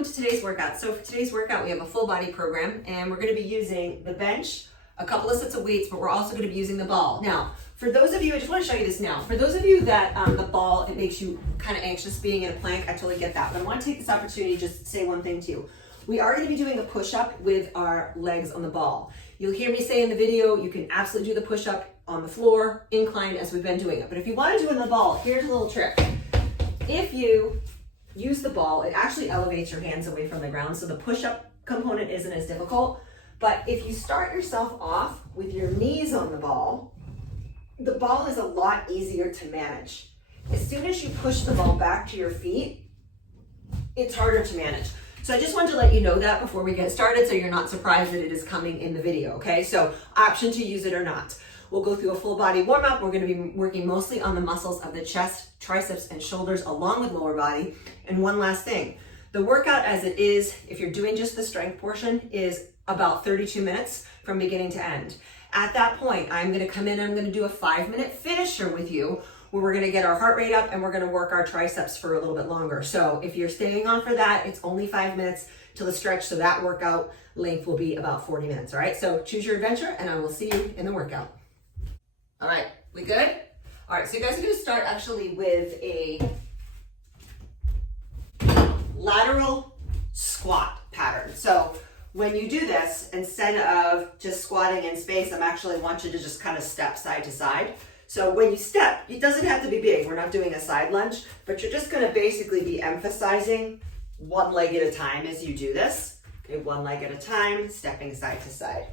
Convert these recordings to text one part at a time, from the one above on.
welcome to today's workout. So for today's workout, we have a full body program and we're gonna be using the bench, a couple of sets of weights, but we're also gonna be using the ball. Now, for those of you, I just wanna show you this now. For those of you that the ball, it makes you kind of anxious being in a plank, I totally get that. But I wanna take this opportunity to just say one thing to you. We are gonna be doing a push-up with our legs on the ball. You'll hear me say in the video, you can absolutely do the push-up on the floor, inclined as we've been doing it. But if you wanna do it on the ball, here's a little trick. If you use the ball, it actually elevates your hands away from the ground, so the push-up component isn't as difficult. But if you start yourself off with your knees on the ball is a lot easier to manage. As soon as you push the ball back to your feet, it's harder to manage. So I just wanted to let you know that before we get started, so you're not surprised that it is coming in the video, okay? So option to use it or not. We'll go through a full body warm up. We're gonna be working mostly on the muscles of the chest, triceps, and shoulders along with lower body. And one last thing, the workout as it is, if you're doing just the strength portion, is about 32 minutes from beginning to end. At that point, I'm gonna come in, I'm gonna do a 5-minute finisher with you, where we're gonna get our heart rate up and we're gonna work our triceps for a little bit longer. So if you're staying on for that, it's only 5 minutes till the stretch, so that workout length will be about 40 minutes, all right? So choose your adventure and I will see you in the workout. All right, we good? All right, so you guys are gonna start actually with a lateral squat pattern. So when you do this, instead of just squatting in space, I'm actually want you to just kind of step side to side. So when you step, it doesn't have to be big. We're not doing a side lunge, but you're just gonna basically be emphasizing one leg at a time as you do this. Okay, one leg at a time, stepping side to side.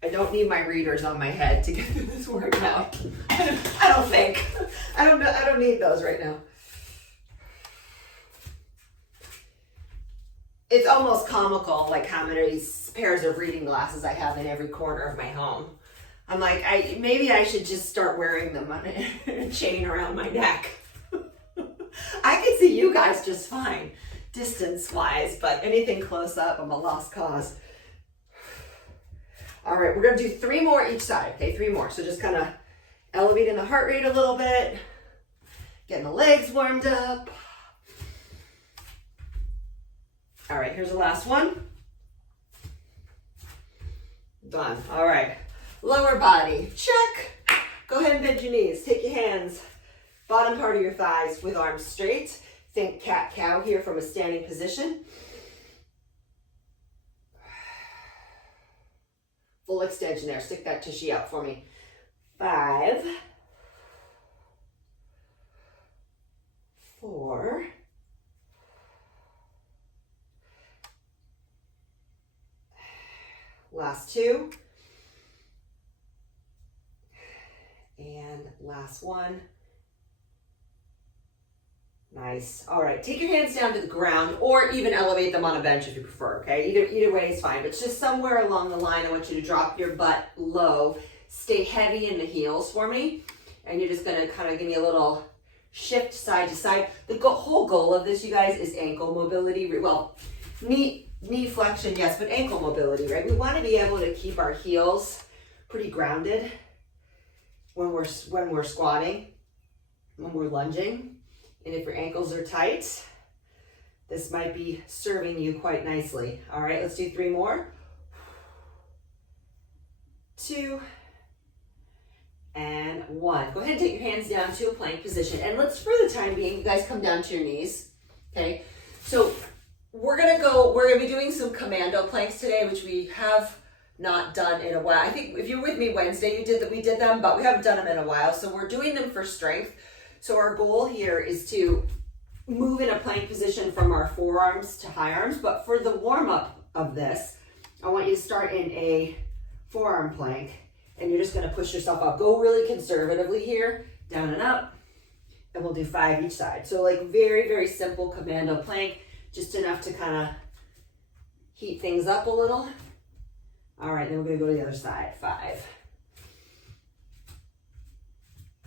I don't need my readers on my head to get through this workout. I don't think. I don't need those right now. It's almost comical, like how many pairs of reading glasses I have in every corner of my home. I'm like, maybe I should just start wearing them on a chain around my neck. I can see you guys just fine, distance-wise, but anything close up, I'm a lost cause. All right, we're gonna do 3 more each side, okay, 3 more. So just kind of elevating the heart rate a little bit, getting the legs warmed up. All right, here's the last one. Done, all right. Lower body, check. Go ahead and bend your knees. Take your hands, bottom part of your thighs with arms straight. Think cat-cow here from a standing position. Full extension there. Stick that tushy out for me. 5, 4, last 2, and last 1. Nice. All right, take your hands down to the ground or even elevate them on a bench if you prefer, okay? Either way is fine, but just somewhere along the line, I want you to drop your butt low. Stay heavy in the heels for me. And you're just gonna kind of give me a little shift side to side. The whole goal of this, you guys, is ankle mobility. Well, knee flexion, yes, but ankle mobility, right? We wanna be able to keep our heels pretty grounded when we're squatting, when we're lunging. And if your ankles are tight, this might be serving you quite nicely. All right, let's do 3 more. 2, and 1. Go ahead and take your hands down to a plank position. And let's, for the time being, you guys come down to your knees, okay? So we're gonna be doing some commando planks today, which we have not done in a while. I think if you were with me Wednesday, we did them, but we haven't done them in a while. So we're doing them for strength. So our goal here is to move in a plank position from our forearms to high arms, but for the warm up of this, I want you to start in a forearm plank and you're just gonna push yourself up. Go really conservatively here, down and up, and we'll do 5 each side. So like very, very simple commando plank, just enough to kind of heat things up a little. All right, then we're gonna go to the other side. 5,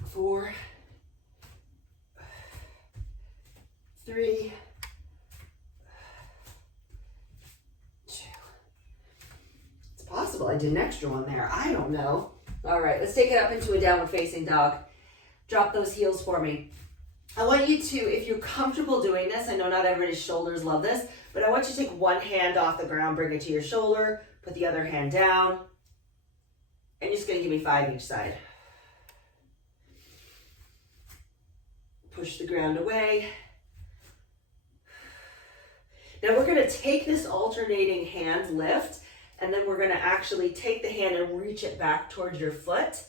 4, 3, 2. It's possible I did an extra one there. I don't know. All right, let's take it up into a downward facing dog. Drop those heels for me. I want you to, if you're comfortable doing this, I know not everybody's shoulders love this, but I want you to take one hand off the ground, bring it to your shoulder, put the other hand down, and you're just gonna give me 5 each side. Push the ground away. Now we're gonna take this alternating hand lift, and then we're gonna actually take the hand and reach it back towards your foot,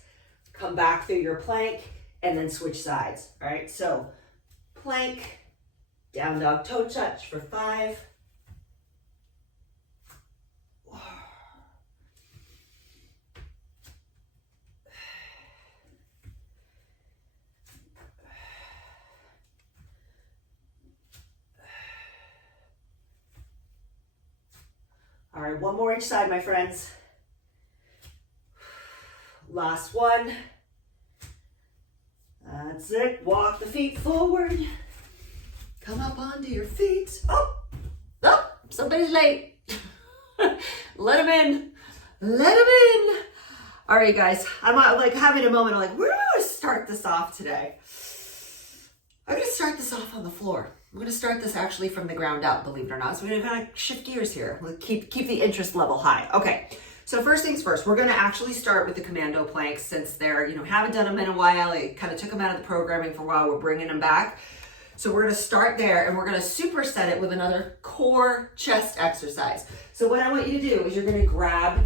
come back through your plank, and then switch sides, all right? So plank, down dog toe touch for 5. All right, one more each side, my friends. Last one. That's it. Walk the feet forward. Come up onto your feet. Oh, somebody's late. Let him in. Let him in. All right, guys. I'm like having a moment. I'm like, where do I start this off today? I'm going to start this off on the floor. I'm going to start this actually from the ground up, believe it or not. So we're going to kind of shift gears here. We'll keep the interest level high. Okay. So first things first, we're going to actually start with the commando planks since they're, haven't done them in a while. I kind of took them out of the programming for a while. We're bringing them back. So we're going to start there and we're going to superset it with another core chest exercise. So what I want you to do is you're going to grab,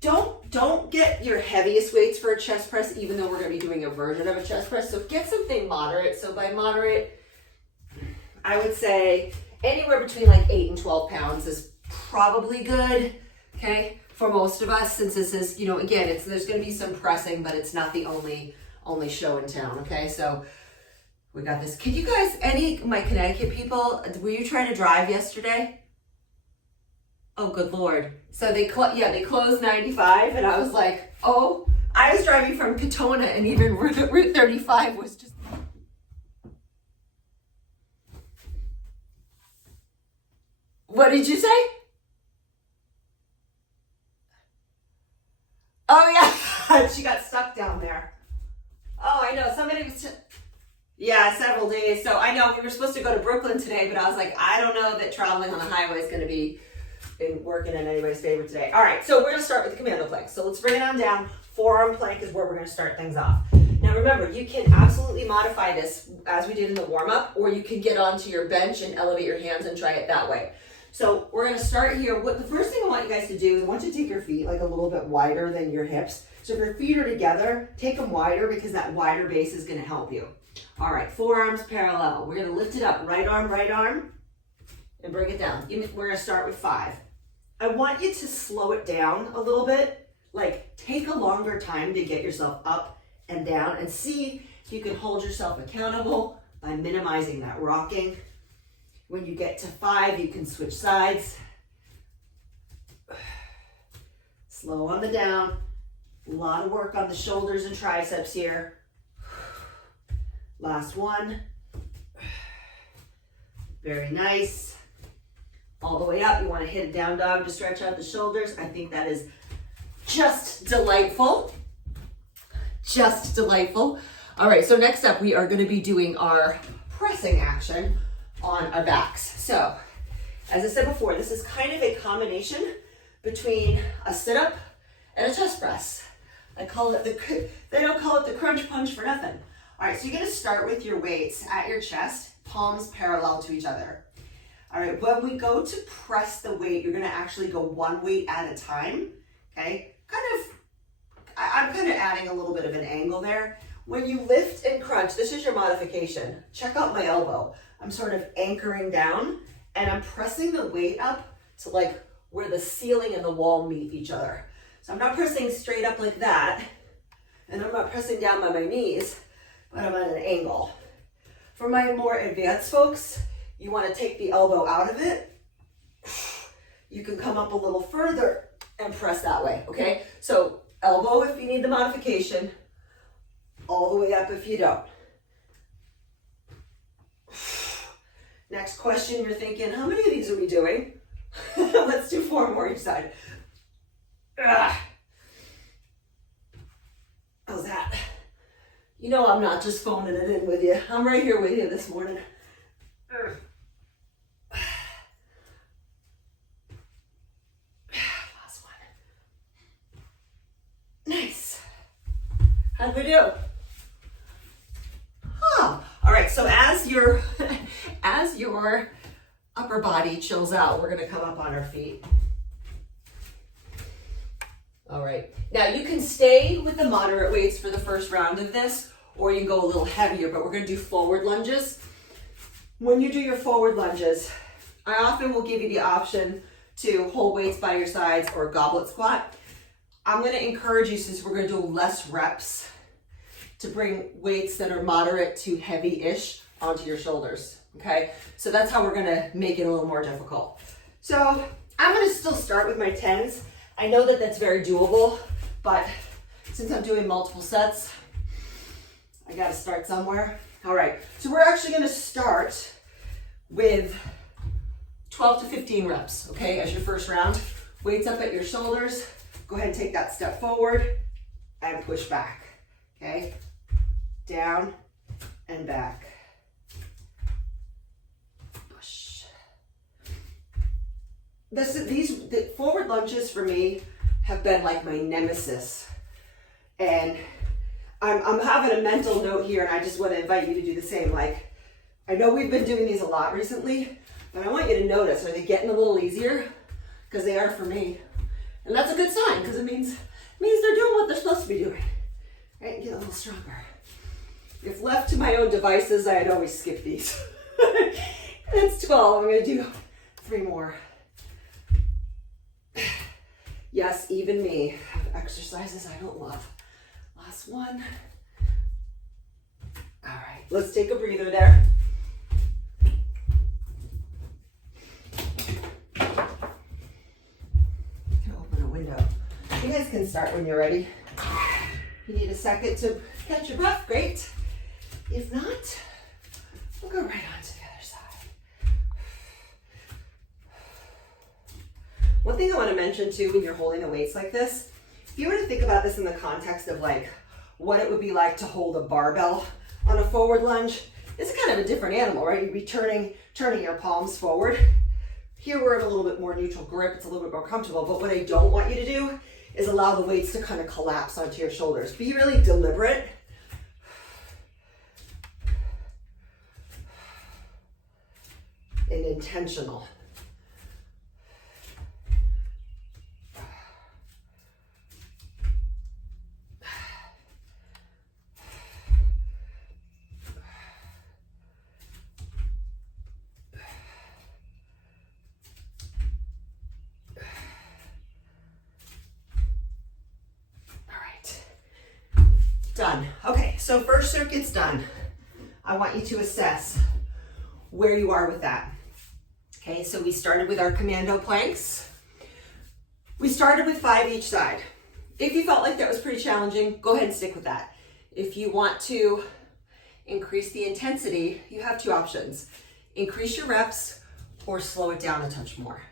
don't get your heaviest weights for a chest press, even though we're going to be doing a version of a chest press. So get something moderate. So by moderate, I would say anywhere between like 8 and 12 pounds is probably good. Okay. For most of us, since this is, again, there's going to be some pressing, but it's not the only show in town. Okay. So we got this. Can you guys, any of my Connecticut people, were you trying to drive yesterday? Oh, good Lord. So they closed 95 and I was like, oh, I was driving from Katona and even Route 35 was just. What did you say? Oh yeah, she got stuck down there. Oh, I know, somebody was, several days. So I know we were supposed to go to Brooklyn today, but I was like, I don't know that traveling on the highway is gonna be working in anybody's favor today. All right, so we're gonna start with the commando plank. So let's bring it on down. Forearm plank is where we're gonna start things off. Now remember, you can absolutely modify this as we did in the warm up, or you can get onto your bench and elevate your hands and try it that way. So we're gonna start here. The first thing I want you guys to do is I want you to take your feet like a little bit wider than your hips. So if your feet are together, take them wider because that wider base is gonna help you. All right, forearms parallel. We're gonna lift it up, right arm, and bring it down. We're gonna start with 5. I want you to slow it down a little bit, like take a longer time to get yourself up and down and see if you can hold yourself accountable by minimizing that rocking. When you get to 5, you can switch sides. Slow on the down. A lot of work on the shoulders and triceps here. Last one. Very nice. All the way up. You want to hit a down dog to stretch out the shoulders. I think that is just delightful. Just delightful. All right, so next up we are going to be doing our pressing action on our backs. So, as I said before, this is kind of a combination between a sit-up and a chest press. They don't call it the crunch punch for nothing. All right, so you're gonna start with your weights at your chest, palms parallel to each other. All right, when we go to press the weight, you're gonna actually go one weight at a time, okay? I'm kind of adding a little bit of an angle there. When you lift and crunch, this is your modification. Check out my elbow. I'm sort of anchoring down and I'm pressing the weight up to like where the ceiling and the wall meet each other. So I'm not pressing straight up like that and I'm not pressing down by my knees, but I'm at an angle. For my more advanced folks, you want to take the elbow out of it. You can come up a little further and press that way, okay? So elbow if you need the modification, all the way up if you don't. Next question, you're thinking, how many of these are we doing? Let's do 4 more each side. How's that? You know I'm not just phoning it in with you. I'm right here with you this morning. Last one. Nice. How'd we do? Oh, all right, so as your upper body chills out, we're gonna come up on our feet. All right, now you can stay with the moderate weights for the first round of this, or you can go a little heavier, but we're gonna do forward lunges. When you do your forward lunges, I often will give you the option to hold weights by your sides or goblet squat. I'm gonna encourage you, since we're gonna do less reps, to bring weights that are moderate to heavy-ish onto your shoulders, okay? So that's how we're gonna make it a little more difficult. So I'm gonna still start with my 10s. I know that that's very doable, but since I'm doing multiple sets, I gotta start somewhere. All right, so we're actually gonna start with 12 to 15 reps, okay, as your first round. Weights up at your shoulders. Go ahead and take that step forward and push back, okay? Down and back. Push. The forward lunges for me have been like my nemesis. And I'm having a mental note here, and I just want to invite you to do the same. Like, I know we've been doing these a lot recently, but I want you to notice, are they getting a little easier? Because they are for me. And that's a good sign, because it means they're doing what they're supposed to be doing. Right? Get a little stronger. If left to my own devices, I'd always skip these. It's 12. I'm going to do 3 more. Yes, even me have exercises I don't love. Last one. All right, let's take a breather there. Open a window. You guys can start when you're ready. You need a second to catch your breath, great. If not, we'll go right on to the other side. One thing I want to mention too, when you're holding the weights like this, if you were to think about this in the context of like what it would be like to hold a barbell on a forward lunge, it's kind of a different animal, right? You'd be turning your palms forward. Here we're in a little bit more neutral grip, it's a little bit more comfortable, but what I don't want you to do is allow the weights to kind of collapse onto your shoulders. Be really deliberate. And intentional. Done. Okay, so first circuit's done. I want you to assess where you are with that. Okay, so we started with our commando planks. We started with 5 each side. If you felt like that was pretty challenging, go ahead and stick with that. If you want to increase the intensity, you have 2 options. Increase your reps or slow it down a touch more.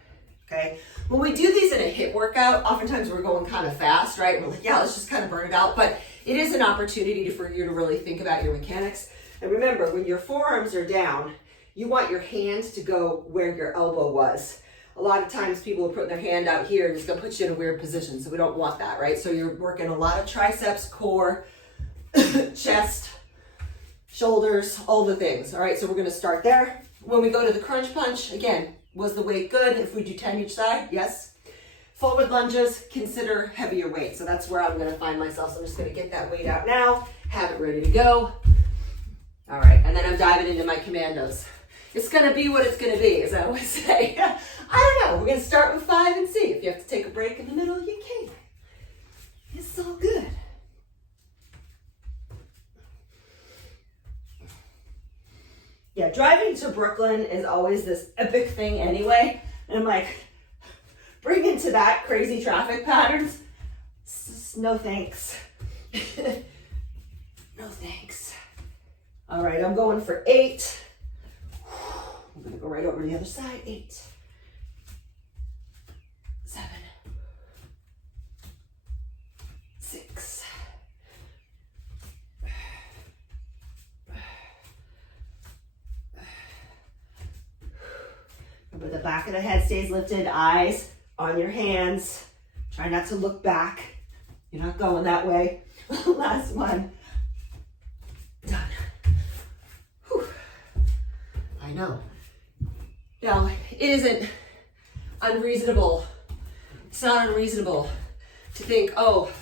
Okay, when we do these in a HIIT workout, oftentimes we're going kind of fast, right? We're like, yeah, let's just kind of burn it out. But it is an opportunity for you to really think about your mechanics. And remember, when your forearms are down, you want your hand to go where your elbow was. A lot of times people are putting their hand out here and it's gonna put you in a weird position. So we don't want that, right? So you're working a lot of triceps, core, chest, shoulders, all the things. All right, so we're gonna start there. When we go to the crunch punch, again, was the weight good? If we do 10 each side, yes. Forward lunges, consider heavier weight. So that's where I'm gonna find myself. So I'm just gonna get that weight out now, have it ready to go. All right, and then I'm diving into my commandos. It's gonna be what it's gonna be, as I always say. I don't know, we're gonna start with 5 and see. If you have to take a break in the middle, you can. It's all good. Yeah, driving to Brooklyn is always this epic thing anyway. And I'm like, bring into that crazy traffic patterns. Just, no thanks. No thanks. All right, I'm going for 8. I'm gonna go right over to the other side. 8, 7, 6, but the back of the head stays lifted, eyes on your hands. Try not to look back. You're not going that way. Last one. Done. Whew. I know. Now, it isn't unreasonable. It's not unreasonable to think, oh,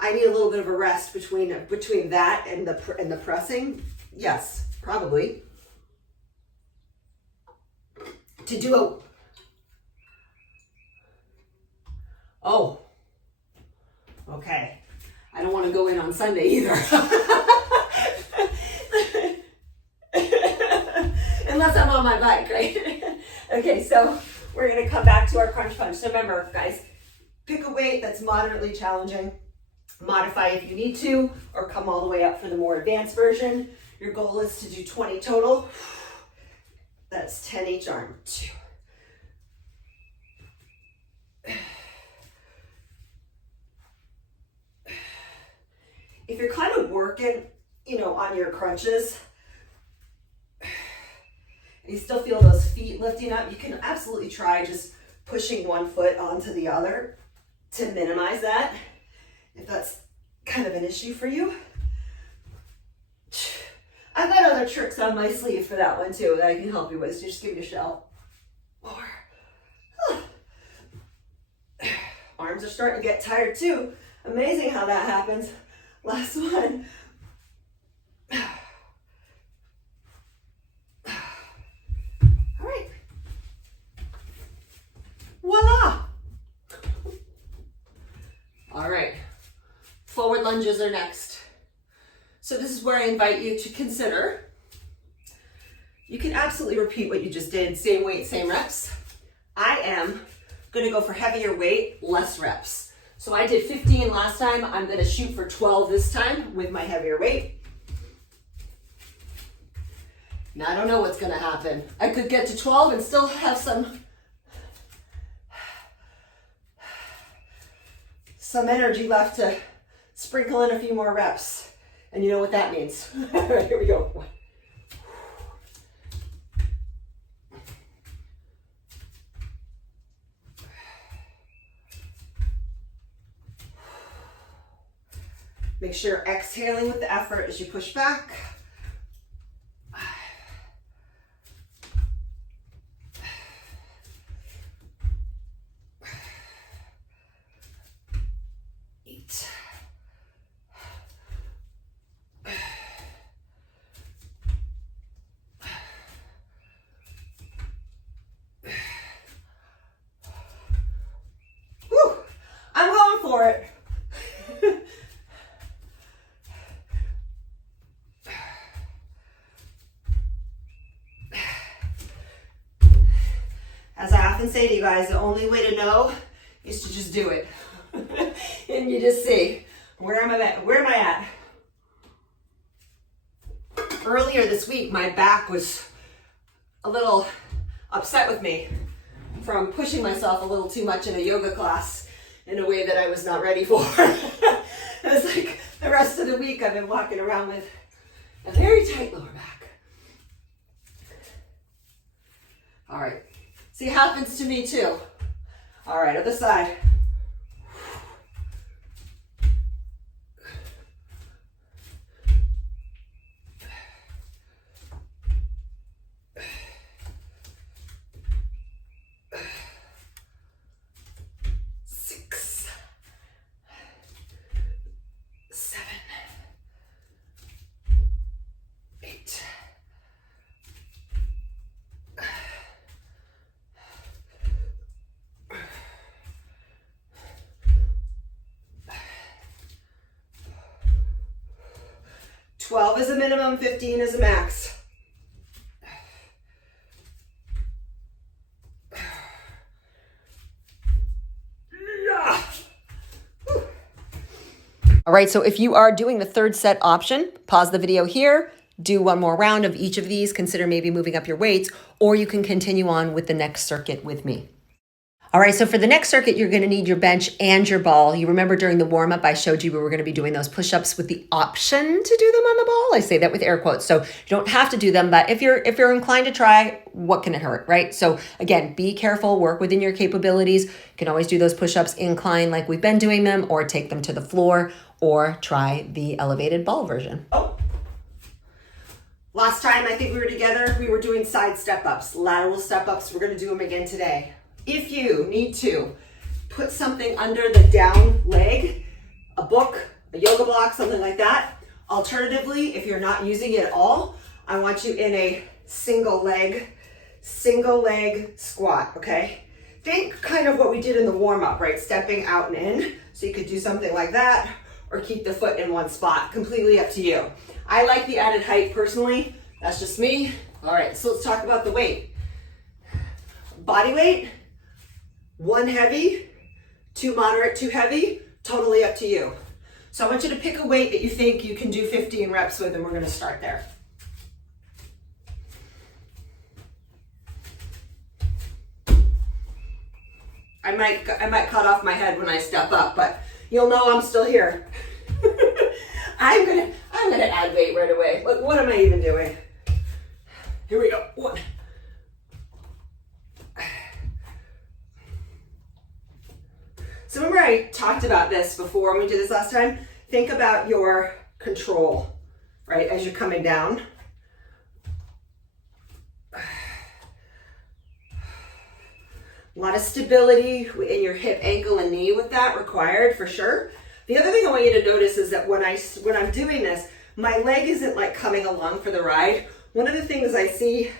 I need a little bit of a rest between that and the pressing. Yes, probably. To do oh, okay. I don't want to go in on Sunday either. Unless I'm on my bike, right? Okay, so we're going to come back to our crunch punch. So remember, guys, pick a weight that's moderately challenging. Modify if you need to, or come all the way up for the more advanced version. Your goal is to do 20 total. That's 10 each arm. 2. If you're kind of working, on your crunches, and you still feel those feet lifting up, you can absolutely try just pushing one foot onto the other to minimize that, if that's kind of an issue for you. I've got other tricks on my sleeve for that one too that I can help you with, so just give me a shout. More. Arms are starting to get tired too. Amazing how that happens. Last one. All right. Voila. All right. Forward lunges are next. So this is where I invite you to consider. You can absolutely repeat what you just did. Same weight, same reps. I am going to go for heavier weight, less reps. So I did 15 last time. I'm going to shoot for 12 this time with my heavier weight. Now I don't know what's going to happen. I could get to 12 and still have some energy left to sprinkle in a few more reps. And you know what that means. All right, here we go. Make sure you're exhaling with the effort as you push back. For it. As I often say to you guys, the only way to know is to just do it. And you just see, where am I at? Earlier this week, my back was a little upset with me from pushing myself a little too much in a yoga class in a way that I was not ready for. It was like the rest of the week I've been walking around with a very tight lower back. All right. See, it happens to me too. All right, other side. 12 is a minimum, 15 is a max. All right, so if you are doing the third set option, pause the video here, do one more round of each of these, consider maybe moving up your weights, or you can continue on with the next circuit with me. All right, so for the next circuit, you're gonna need your bench and your ball. You remember during the warm-up, I showed you we were gonna be doing those push-ups with the option to do them on the ball. I say that with air quotes, so you don't have to do them, but if you're inclined to try, what can it hurt, right? So again, be careful, work within your capabilities. You can always do those push-ups incline like we've been doing them, or take them to the floor, or try the elevated ball version. Oh. Last time I think we were together, we were doing side step-ups, lateral step-ups. We're gonna do them again today. If you need to put something under the down leg, a book, a yoga block, something like that. Alternatively, if you're not using it at all, I want you in a single leg squat, okay? Think kind of what we did in the warm-up, right? Stepping out and in. So you could do something like that, or keep the foot in one spot. Completely up to you. I like the added height personally. That's just me. All right, so let's talk about the weight. Body weight. 1 heavy, 2 moderate, 2 heavy, totally up to you. So I want you to pick a weight that you think you can do 15 reps with, and we're gonna start there. I might cut off my head when I step up, but you'll know I'm still here. I'm gonna add weight right away. Look, what am I even doing? Here we go, 1. So remember I talked about this before when we did this last time? Think about your control, right, as you're coming down. A lot of stability in your hip, ankle, and knee with that required for sure. The other thing I want you to notice is that when I'm doing this, my leg isn't like coming along for the ride. One of the things I see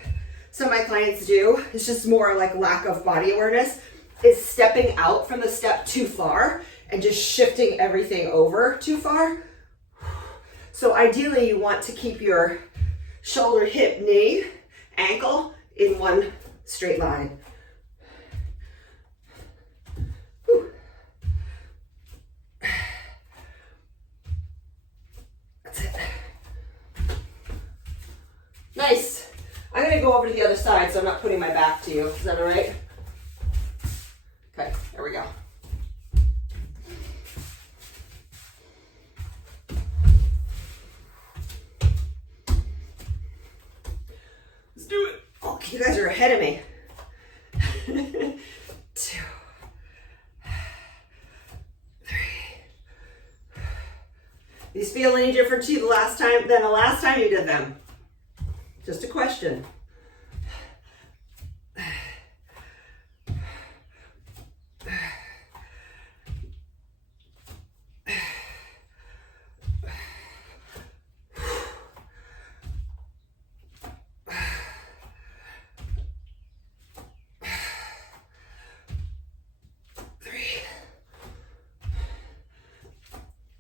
some of my clients do is just more like lack of body awareness, is stepping out from the step too far and just shifting everything over too far. So ideally you want to keep your shoulder, hip, knee, ankle in one straight line. Whew. That's it. Nice. I'm gonna go over to the other side so I'm not putting my back to you. Is that all right? Okay, there we go. Let's do it. Oh, you guys are ahead of me. 2, 3. These feel any different to you than the last time you did them? Just a question.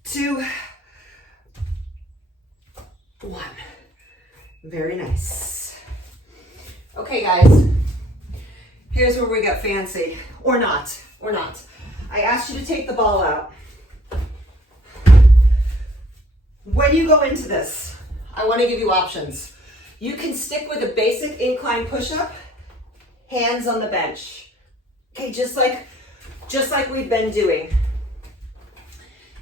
Two, 1. Very nice. Okay, guys, here's where we got fancy, or not. I asked you to take the ball out. When you go into this, I want to give you options. You can stick with a basic incline push-up, hands on the bench. Okay, just like we've been doing.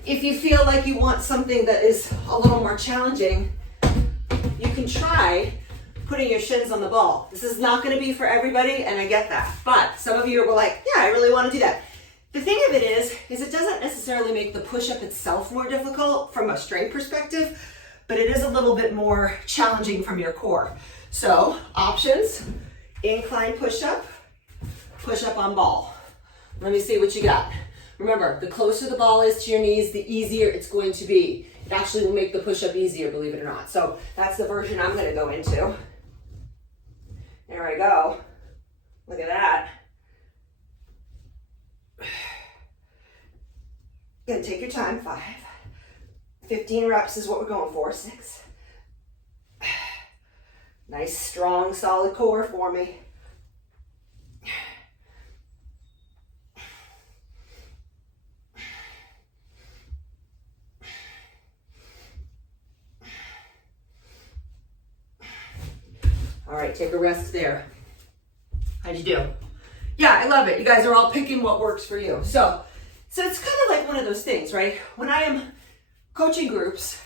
If you feel like you want something that is a little more challenging, you can try putting your shins on the ball. This is not going to be for everybody, and I get that. But some of you were like, yeah, I really want to do that. The thing of it is it doesn't necessarily make the push-up itself more difficult from a strength perspective, but it is a little bit more challenging from your core. So options, incline push-up on ball. Let me see what you got. Remember, the closer the ball is to your knees, the easier it's going to be. It actually will make the push-up easier, believe it or not. So that's the version I'm gonna go into. There I go. Look at that. Gonna take your time, 5. 15 reps is what we're going for, 6. Nice, strong, solid core for me. All right, take a rest there. How'd you do? Yeah, I love it. You guys are all picking what works for you. So it's kind of like one of those things, right? When I am coaching groups,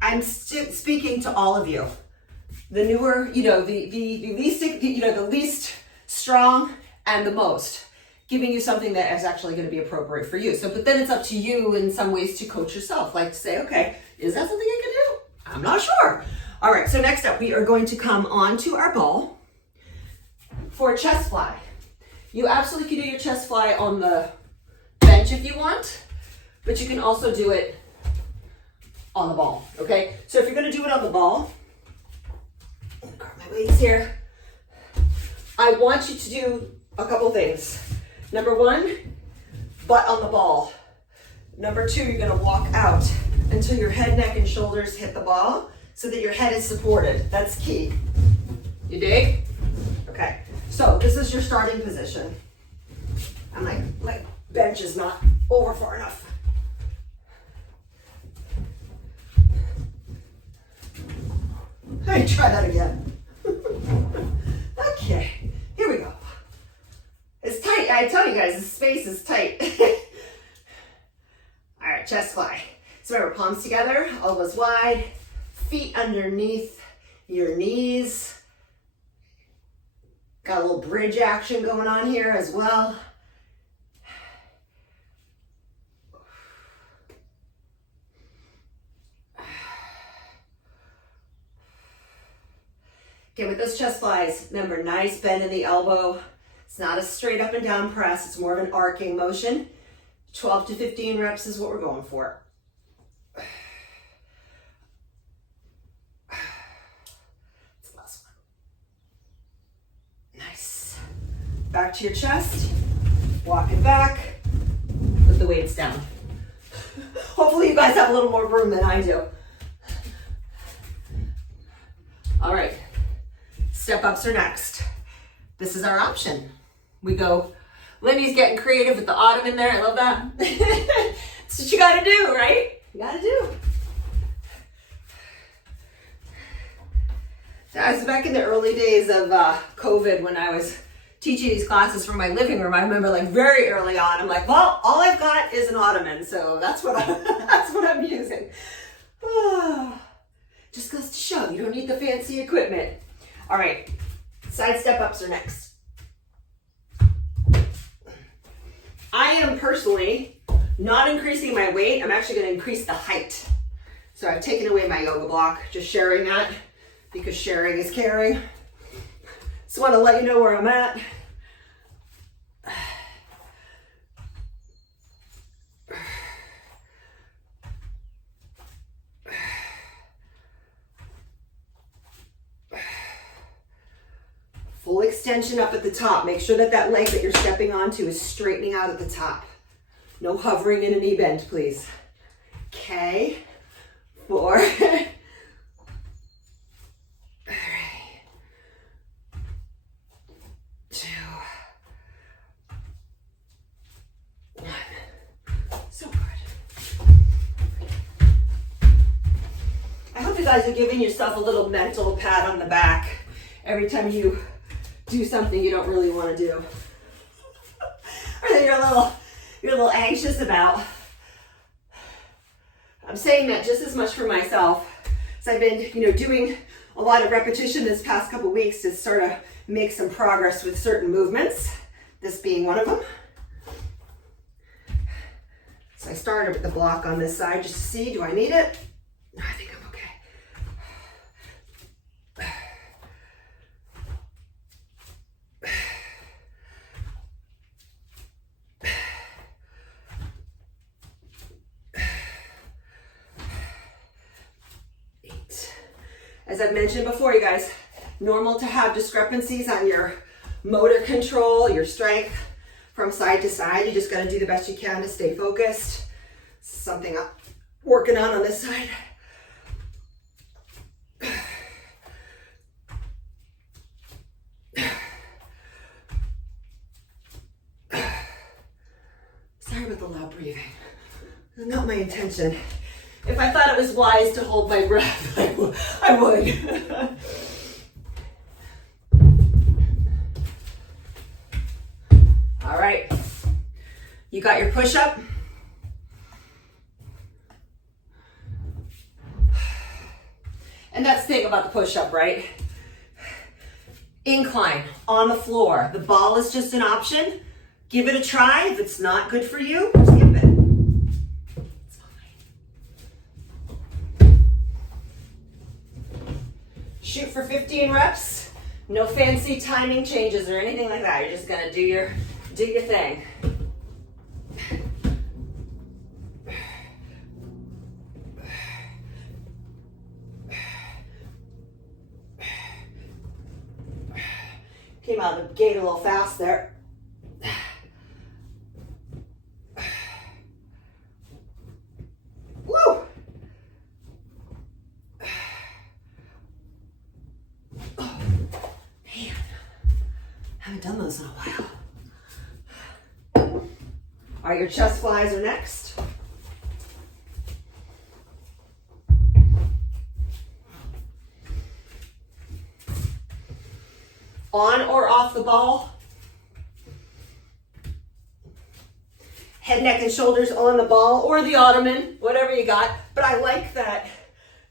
I'm speaking to all of you. The newer, the least strong and the most, giving you something that is actually going to be appropriate for you. So, but then it's up to you in some ways to coach yourself, like to say, okay, is that something I can do? I'm not sure. All right, so next up, we are going to come onto our ball for a chest fly. You absolutely can do your chest fly on the bench if you want, but you can also do it on the ball, okay? So if you're gonna do it on the ball, I'm gonna grab my weights here. I want you to do a couple things. Number one, butt on the ball. Number two, you're gonna walk out until your head, neck, and shoulders hit the ball so that your head is supported. That's key. You dig? Okay, so this is your starting position. And my bench is not over far enough. Let me try that again. Okay, here we go. It's tight. I tell you guys, the space is tight. All right, chest fly. So remember, palms together, elbows wide, feet underneath your knees. Got a little bridge action going on here as well. Okay, with those chest flies, remember, nice bend in the elbow. It's not a straight up and down press, it's more of an arcing motion. 12 to 15 reps is what we're going for. That's the last one. Nice. Back to your chest, walking back, put the weights down. Hopefully you guys have a little more room than I do. All right. Step ups are next. This is our option. We go, Lindy's getting creative with the ottoman there. I love that. That's what you gotta do, right? You gotta do. Guys, back in the early days of COVID, when I was teaching these classes from my living room, I remember like very early on, I'm like, well, all I've got is an ottoman, so that's what I'm using. Just goes to show, you don't need the fancy equipment. All right, side step ups are next. I am personally not increasing my weight. I'm actually gonna increase the height. So I've taken away my yoga block, just sharing that because sharing is caring. Just wanna let you know where I'm at. Full extension up at the top. Make sure that that leg that you're stepping onto is straightening out at the top. No hovering in a knee bend, please. Okay, 4. All right. 2, 1. So good. I hope you guys are giving yourself a little mental pat on the back every time you do something you don't really want to do, or that you're a little anxious about. I'm saying that just as much for myself, as I've been, doing a lot of repetition this past couple weeks to sort of make some progress with certain movements. This being one of them. So I started with the block on this side just to see, do I need it? No, I think I'm okay. As I've mentioned before, you guys, normal to have discrepancies on your motor control, your strength from side to side. You just got to do the best you can to stay focused. Something I'm working on this side. Sorry about the loud breathing. Not my intention. If I thought it was wise to hold my breath, I would. All right. You got your push-up. And that's the thing about the push-up, right? Incline on the floor. The ball is just an option. Give it a try. If it's not good for you, skip it. It's fine. Shoot for 15 reps. No fancy timing changes or anything like that. You're just gonna do your thing. Came out of the gate a little fast there. Woo! Oh, man. Haven't done those in a while. All right, your chest flies are next. On or off the ball. Head, neck, and shoulders on the ball or the ottoman, whatever you got. But I like that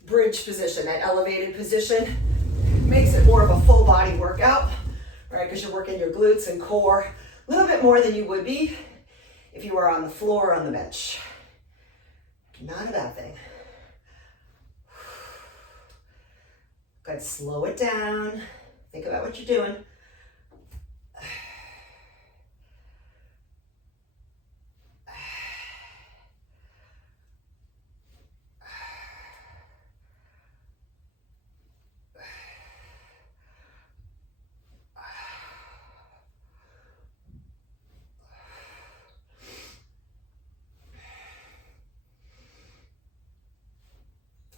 bridge position, that elevated position. Makes it more of a full body workout, right? Because you're working your glutes and core a little bit more than you would be if you were on the floor or on the bench. Not a bad thing. Good, slow it down. Think about what you're doing.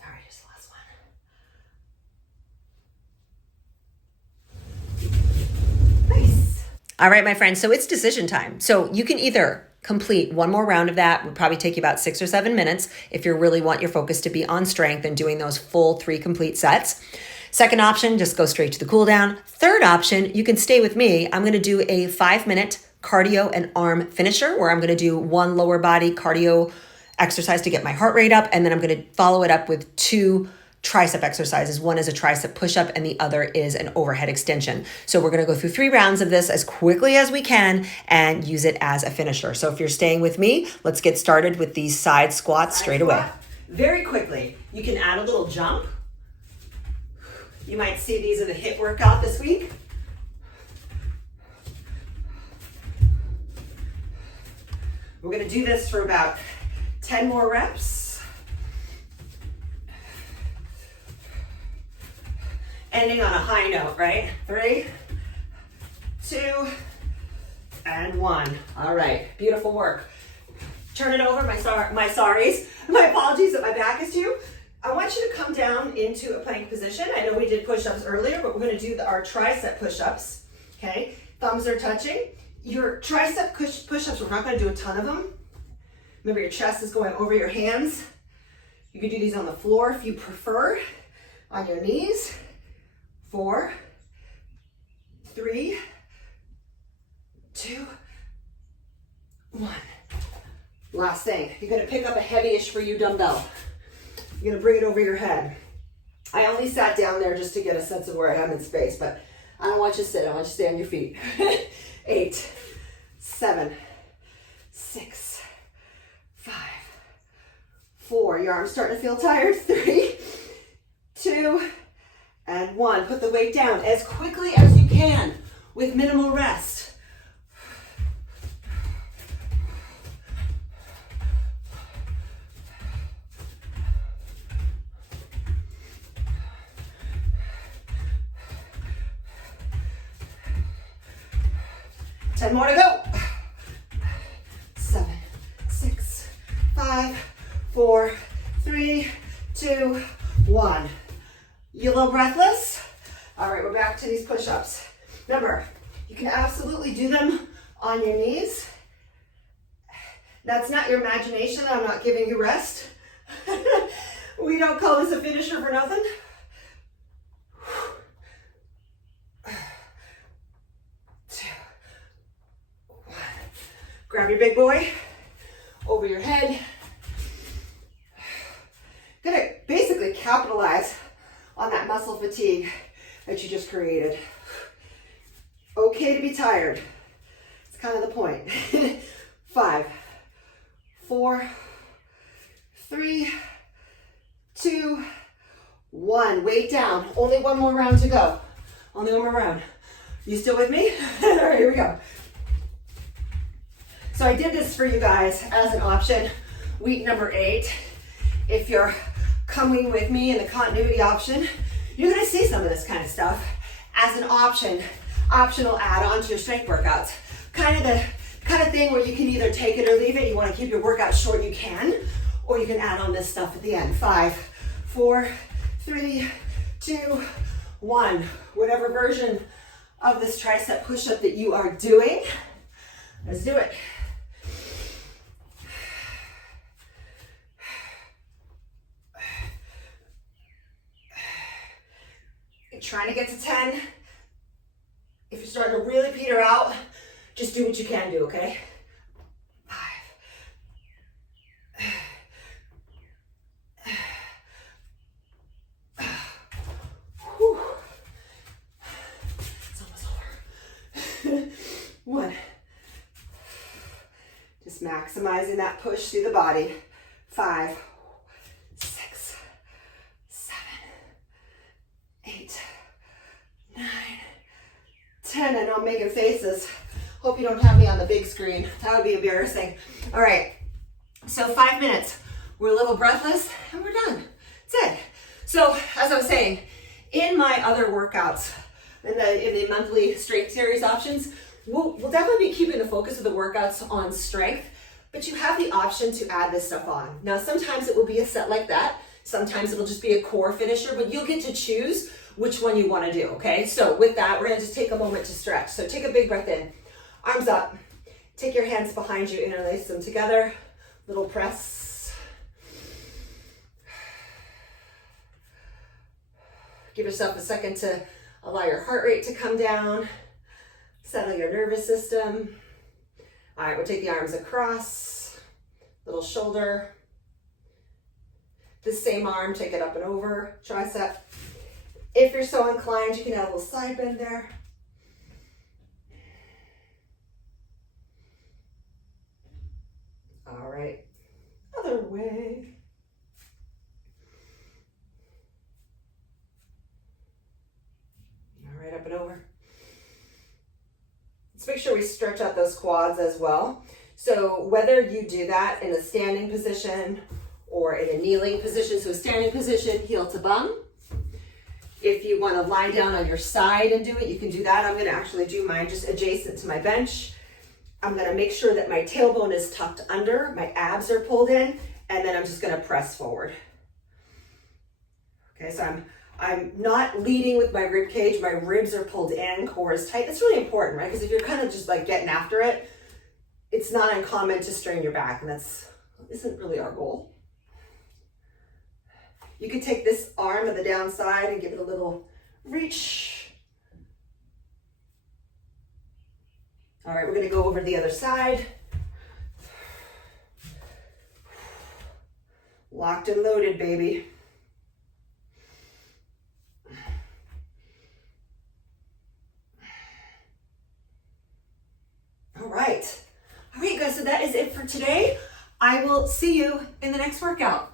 All right, here's the last one. All right, my friends, so it's decision time. So you can either complete one more round of that, would probably take you about 6 or 7 minutes if you really want your focus to be on strength and doing those full 3 complete sets. Second option, just go straight to the cool down. Third option, you can stay with me. I'm gonna do a 5-minute cardio and arm finisher where I'm gonna do 1 lower body cardio exercise to get my heart rate up, and then I'm gonna follow it up with 2 tricep exercises. One is a tricep push-up and the other is an overhead extension. So we're gonna go through 3 rounds of this as quickly as we can and use it as a finisher. So if you're staying with me, let's get started with these side squats straight away. Very quickly, you can add a little jump. You might see these in the hip workout this week. We're gonna do this for about 10 more reps. Ending on a high note, right? 3, 2, and 1. All right, beautiful work. Turn it over, my sorries. My apologies that my back is to you. I want you to come down into a plank position. I know we did push-ups earlier, but we're gonna do our tricep push-ups, okay? Thumbs are touching. Your tricep push-ups, we're not gonna do a ton of them. Remember, your chest is going over your hands. You can do these on the floor if you prefer, on your knees. 4, 3, 2, 1. Last thing, you're gonna pick up a heavy-ish for you dumbbell. You're gonna bring it over your head. I only sat down there just to get a sense of where I am in space, but I don't want you to sit, I want you to stay on your feet. 8, 7, 6, 5, 4. Your arm's starting to feel tired. 3, 2, and 1. Put the weight down as quickly as you can with minimal rest. Ten more to go. 7, 6, 5, 4, 3, 2, 1. You a little breathless? All right, we're back to these push-ups. Remember, you can absolutely do them on your knees. That's not your imagination. I'm not giving you rest. We don't call this a finisher for nothing. 2, 1. Grab your big boy over your head. Gonna basically capitalize on that muscle fatigue that you just created. Okay to be tired. It's kind of the point. 5, 4, 3, 2, 1. Weight down. Only one more round to go. Only one more round. You still with me? All right, here we go. So I did this for you guys as an option. Week number 8. If you're coming with me in the continuity option, you're gonna see some of this kind of stuff as an optional add-on to your strength workouts. Kind of thing where you can either take it or leave it. You wanna keep your workout short, you can, or you can add on this stuff at the end. 5, 4, 3, 2, 1. Whatever version of this tricep push-up that you are doing, let's do it. You're trying to get to 10. If you're starting to really peter out, just do what you can do, okay? 5. Whew. It's almost over. 1. Just maximizing that push through the body. 5, 6, 7, 8, 9, 10. I know I'm making faces. Hope you don't have me on the big screen. That would be embarrassing. All right, so 5 minutes. We're a little breathless and we're done. That's it. So as I was saying, in my other workouts, in the monthly strength series options, we'll definitely be keeping the focus of the workouts on strength, but you have the option to add this stuff on. Now, sometimes it will be a set like that. Sometimes it'll just be a core finisher, but you'll get to choose which one you want to do, okay? So with that, we're gonna just take a moment to stretch. So take a big breath in, arms up, take your hands behind you, interlace them together, little press. Give yourself a second to allow your heart rate to come down, settle your nervous system. All right, we'll take the arms across, little shoulder. This same arm, take it up and over, tricep. If you're so inclined, you can add a little side bend there. All right, other way. All right, up and over. Let's make sure we stretch out those quads as well. So whether you do that in a standing position or in a kneeling position, so standing position, heel to bum. If you want to lie down on your side and do it, you can do that. I'm going to actually do mine just adjacent to my bench. I'm going to make sure that my tailbone is tucked under, my abs are pulled in, and then I'm just going to press forward. Okay, so I'm not leading with my rib cage. My ribs are pulled in, core is tight. That's really important, right? Because if you're kind of just like getting after it, it's not uncommon to strain your back, and that's isn't really our goal. You could take this arm to the downside and give it a little reach. All right, we're gonna go over to the other side. Locked and loaded, baby. All right, guys, so that is it for today. I will see you in the next workout.